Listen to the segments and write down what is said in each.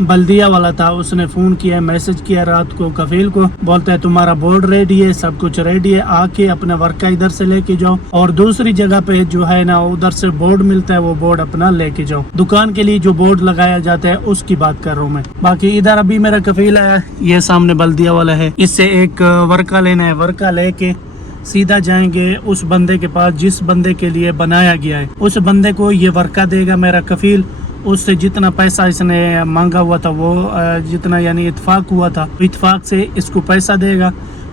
बल्दिया वाला था, उसने फ़ोन किया, मैसेज किया रात को कफील को, बोलता है तुम्हारा बोर्ड रेडी है, सब कुछ रेडी है, आके अपना वर्क का इधर से लेके जाओ और दूसरी जगह पे जो है ना उधर से बोर्ड मिलता है, वो बोर्ड अपना लेके जाओ। दुकान के लिए जो बोर्ड लगाया जाता है उसकी बात कर रहा हूँ मैं। बाकी इधर अभी मेरा कफील है, ये सामने बल्दिया वाला है, इससे एक वर्का लेना है, वर्का लेके सीधा जाएंगे उस बंदे के पास जिस बंदे के लिए बनाया गया है। उस बंदे को ये वर्का देगा मेरा कफील, उससे जितना पैसा इसने मांगा हुआ था वो जितना यानी इत्फाक हुआ था, इत्फाक से इसको पैसा देगा।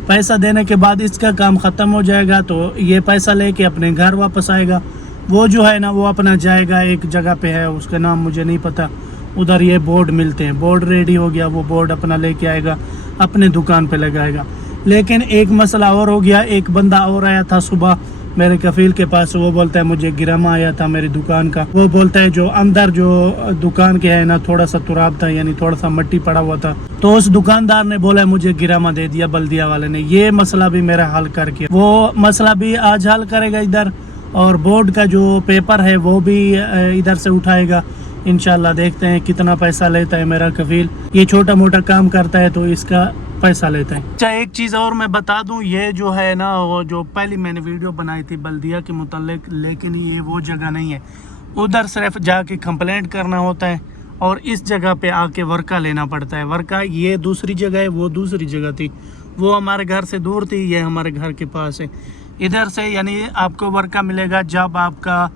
पैसा देने के बाद इसका काम ख़त्म हो जाएगा तो ये पैसा लेके अपने घर वापस आएगा। वो जो है ना वो अपना जाएगा, एक जगह पे है उसका नाम मुझे नहीं पता, उधर ये बोर्ड मिलते हैं, बोर्ड रेडी हो गया, वो बोर्ड अपना लेके आएगा, अपने दुकान पे लगाएगा। लेकिन एक मसला और हो गया, एक बंदा और आया था सुबह मेरे कफील के पास, वो बोलता है मुझे गिरमा आया था मेरी दुकान का। वो बोलता है जो अंदर जो दुकान के है ना थोड़ा सा तुराब था, यानी थोड़ा सा मट्टी पड़ा हुआ था, तो उस दुकानदार ने बोला मुझे गिरमा दे दिया बल्दिया वाले ने। ये मसला भी मेरा हल करके, वो मसला भी आज हल करेगा इधर, और बोर्ड का जो पेपर है वो भी इधर से उठाएगा इंशाल्लाह। देखते हैं कितना पैसा लेता है मेरा कफील, ये छोटा मोटा काम करता है तो इसका पैसा लेता है। अच्छा एक चीज़ और मैं बता दूं, ये जो है ना वो जो पहली मैंने वीडियो बनाई थी बल्दिया के मुतालिक, लेकिन ये वो जगह नहीं है, उधर सिर्फ जाके कंप्लेंट करना होता है और इस जगह पे आके वर्का लेना पड़ता है। वर्का ये दूसरी जगह है, वो दूसरी जगह थी, वो हमारे घर से दूर थी, ये हमारे घर के पास है। इधर से यानी आपको वर्का मिलेगा जब आपका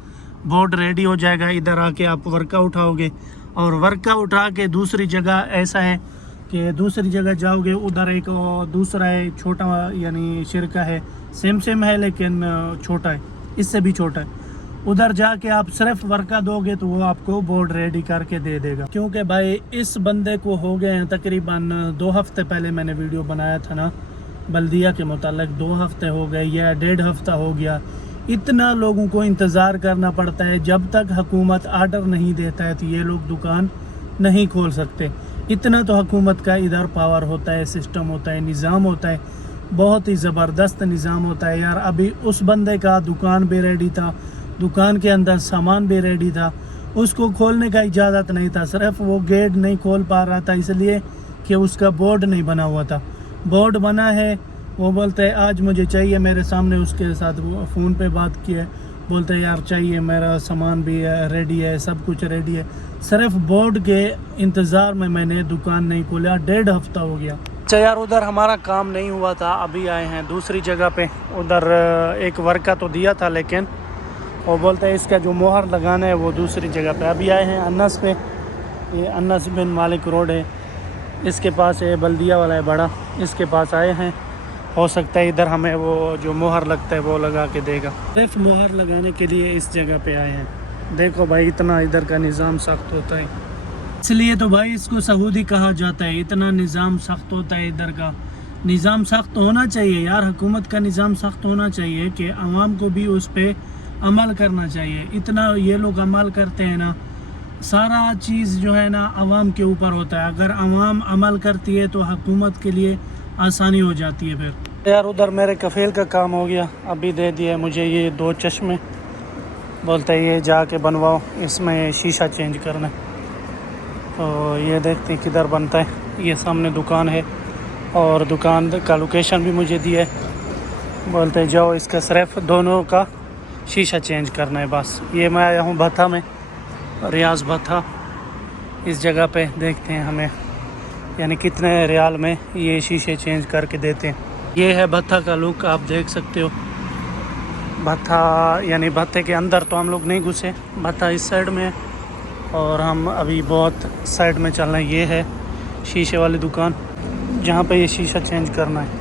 बोर्ड रेडी हो जाएगा, इधर आके आप वर्का उठाओगे, और वर्का उठा के दूसरी जगह ऐसा है कि दूसरी जगह जाओगे, उधर एक दूसरा है छोटा, यानी शिरका है, सेम है लेकिन छोटा है, इससे भी छोटा है। उधर जाके आप सिर्फ वर्का दोगे तो वो आपको बोर्ड रेडी करके दे देगा। क्योंकि भाई इस बंदे को हो गए हैं तकरीबन 2 हफ्ते पहले मैंने वीडियो बनाया था ना बल्दिया के मुतालिक, 2 हफ्ते हो गए या 1.5 हफ्ता हो गया। इतना लोगों को इंतज़ार करना पड़ता है, जब तक हुकूमत आर्डर नहीं देता है तो ये लोग दुकान नहीं खोल सकते। इतना तो हुकूमत का इधर पावर होता है, सिस्टम होता है, निज़ाम होता है, बहुत ही ज़बरदस्त निज़ाम होता है यार। अभी उस बंदे का दुकान भी रेडी था, दुकान के अंदर सामान भी रेडी था, उसको खोलने का इजाज़त नहीं था, सिर्फ वो गेट नहीं खोल पा रहा था इसलिए कि उसका बोर्ड नहीं बना हुआ था। बोर्ड बना है, वो बोलते हैं आज मुझे चाहिए, मेरे सामने उसके साथ वो फ़ोन पे बात की है, बोलते हैं यार चाहिए, मेरा सामान भी रेडी है, सब कुछ रेडी है, सिर्फ बोर्ड के इंतज़ार में मैंने दुकान नहीं खोला, 1.5 हफ्ता हो गया। अच्छा यार उधर हमारा काम नहीं हुआ था, अभी आए हैं दूसरी जगह पे। उधर एक वर्का तो दिया था लेकिन वो बोलते हैं इसका जो मोहर लगाना है वो दूसरी जगह पे। अभी आए हैं अन्नस पे, ये अन्नस बिन मालिक रोड है, इसके पास है बल्दिया वाला है बड़ा, इसके पास आए हैं। हो सकता है इधर हमें वो जो मोहर लगता है वो लगा के देगा। सिर्फ मोहर लगाने के लिए इस जगह पे आए हैं। देखो भाई इतना इधर का निज़ाम सख्त होता है, इसलिए तो भाई इसको सऊदी कहा जाता है, इतना निज़ाम सख्त होता है इधर का। निज़ाम सख्त होना चाहिए यार, हुकूमत का निज़ाम सख्त होना चाहिए कि आवाम को भी उस पर अमल करना चाहिए। इतना ये लोग अमल करते हैं ना, सारा चीज़ जो है ना आवाम के ऊपर होता है। अगर आवाम अमल करती है तो हुकूमत के लिए आसानी हो जाती है। फिर यार उधर मेरे कफील का काम हो गया, अभी दे दिया मुझे ये 2 चश्मे, बोलते हैं ये जाके बनवाओ, इसमें शीशा चेंज करना है। तो ये देखते हैं किधर बनता है, ये सामने दुकान है और दुकान का लोकेशन भी मुझे दिया है। बोलते हैं जाओ इसका सिर्फ दोनों का शीशा चेंज करना है बस। ये मैं आया हूँ भत्था में, रियाज भत्था, इस जगह पे देखते हैं हमें यानी कितने रियाल में ये शीशे चेंज करके देते हैं। ये है भत्था का लुक, आप देख सकते हो। भत्था यानी भत्ते के अंदर तो हम लोग नहीं घुसे, भत्ता इस साइड में है और हम अभी बहुत साइड में चल रहे हैं। ये है शीशे वाली दुकान जहाँ पे ये शीशा चेंज करना है।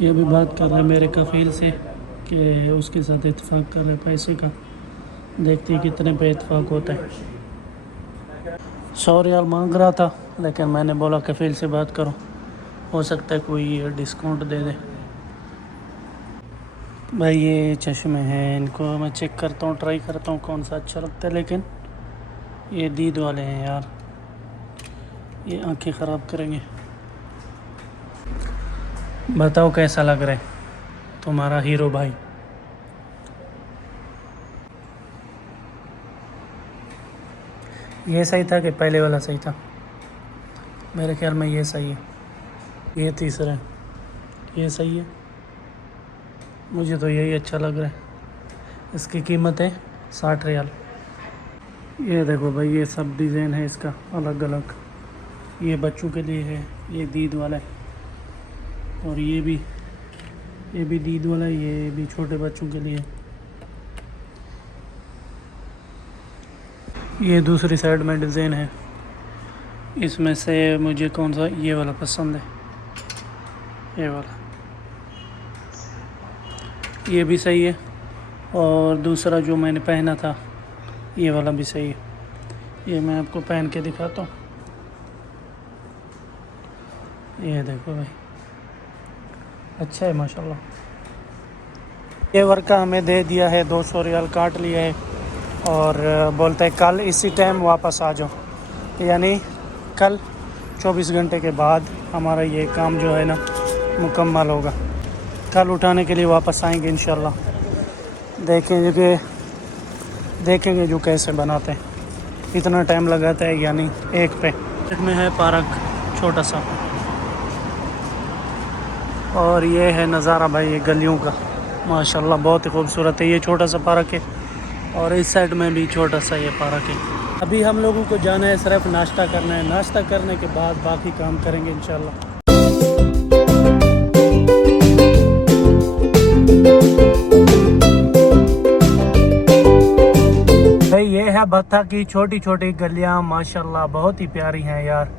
ये भी बात कर रहे हैं मेरे कफील से कि उसके साथ इत्तेफाक कर रहे पैसे का, देखते हैं कितने पे इत्तेफाक होता है। 100 रियाल मांग रहा था लेकिन मैंने बोला कफील से बात करो, हो सकता है कोई डिस्काउंट दे दे। भाई ये चश्मे हैं, इनको मैं चेक करता हूँ, ट्राई करता हूँ कौन सा अच्छा लगता है, लेकिन ये दीद वाले हैं यार, ये आंखें ख़राब करेंगे। बताओ कैसा लग रहा है तुम्हारा हीरो भाई। ये सही था कि पहले वाला सही था? मेरे ख्याल में ये सही है। ये तीसरा है, ये सही है। मुझे तो यही अच्छा लग रहा है। इसकी कीमत है 60 रियाल। ये देखो भाई, ये सब डिज़ाइन है इसका अलग अलग। ये बच्चों के लिए है, ये दीद वाला है, और ये भी दीद वाला है, ये भी छोटे बच्चों के लिए। ये दूसरी साइड में डिज़ाइन है। इसमें से मुझे कौन सा ये वाला पसंद है, ये वाला। ये भी सही है, और दूसरा जो मैंने पहना था ये वाला भी सही है। ये मैं आपको पहन के दिखाता हूँ। ये देखो भाई, अच्छा है माशाल्लाह। ये वर्क का हमें दे दिया है, 200 रियाल काट लिया है, और बोलते हैं कल इसी टाइम वापस आ जाओ, यानी कल 24 घंटे के बाद हमारा ये काम जो है ना मुकम्मल होगा। कल उठाने के लिए वापस आएंगे इंशाल्लाह। देखेंगे जो कैसे बनाते हैं, इतना टाइम लगाता है यानी एक पे। इसमें है पार्क छोटा सा, और ये है नज़ारा भाई ये गलियों का, माशाल्लाह बहुत ही खूबसूरत है। ये छोटा सा पार्क है, और इस साइड में भी छोटा सा ये पार्क है। अभी हम लोगों को जाना है, सिर्फ नाश्ता करना है। नाश्ता करने के बाद बाकी काम करेंगे इंशाल्लाह। भाई ये है बत्ता की छोटी छोटी गलियां, माशाल्लाह बहुत ही प्यारी हैं यार।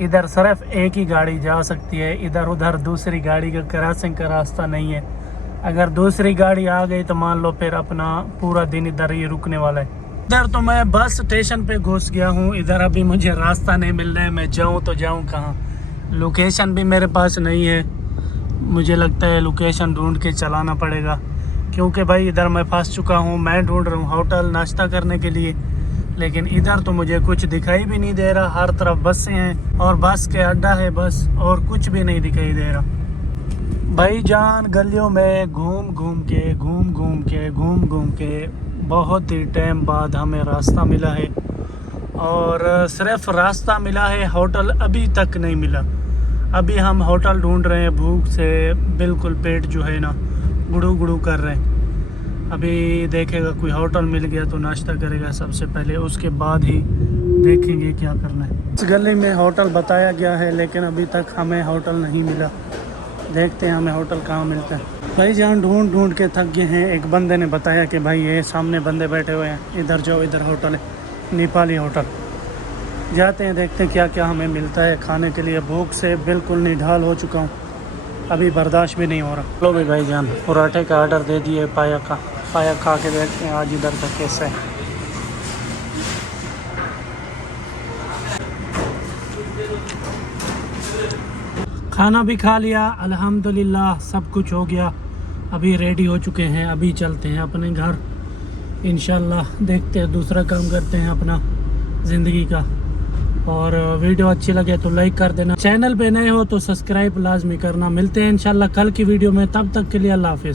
इधर सिर्फ एक ही गाड़ी जा सकती है, इधर उधर दूसरी गाड़ी का क्रॉसिंग का रास्ता नहीं है। अगर दूसरी गाड़ी आ गई तो मान लो फिर अपना पूरा दिन इधर ही रुकने वाला है। इधर तो मैं बस स्टेशन पे घुस गया हूँ। इधर अभी मुझे रास्ता नहीं मिल रहा है, मैं जाऊँ तो जाऊँ कहाँ। लोकेशन भी मेरे पास नहीं है, मुझे लगता है लोकेशन ढूंढ के चलाना पड़ेगा, क्योंकि भाई इधर मैं फंस चुका हूँ। मैं ढूंढ रहा हूँ होटल नाश्ता करने के लिए, लेकिन इधर तो मुझे कुछ दिखाई भी नहीं दे रहा। हर तरफ बसें हैं और बस के अड्डा है बस, और कुछ भी नहीं दिखाई दे रहा। भाईजान गलियों में घूम घूम के बहुत ही टाइम बाद हमें रास्ता मिला है, और सिर्फ रास्ता मिला है, होटल अभी तक नहीं मिला। अभी हम होटल ढूंढ रहे हैं, भूख से बिल्कुल पेट जो है ना गुड़ू गुड़ू कर रहे हैं। अभी देखेगा कोई होटल मिल गया तो नाश्ता करेगा सबसे पहले, उसके बाद ही देखेंगे क्या करना है। इस गली में होटल बताया गया है, लेकिन अभी तक हमें होटल नहीं मिला। देखते हैं हमें होटल कहाँ मिलता है। भाई जान ढूंढ के थक गए हैं। एक बंदे ने बताया कि भाई ये सामने बंदे बैठे हुए हैं, इधर जाओ, इधर होटल है, नेपाली होटल। जाते हैं, देखते हैं क्या क्या हमें मिलता है खाने के लिए। भूख से बिल्कुल निढाल हो चुका हूँ, अभी बर्दाश्त भी नहीं हो रहा। लो भाई जान पराठे का ऑर्डर दे दिए, पाया खा के देखते हैं आज इधर का कैसा है। खाना भी खा लिया अल्हम्दुलिल्लाह, सब कुछ हो गया। अभी रेडी हो चुके हैं, अभी चलते हैं अपने घर इंशाल्लाह। देखते हैं दूसरा काम करते हैं अपना ज़िंदगी का। और वीडियो अच्छी लगे तो लाइक कर देना, चैनल पे नए हो तो सब्सक्राइब लाजमी करना। मिलते हैं इंशाल्लाह कल की वीडियो में, तब तक के लिए अल्लाह हाफिज़।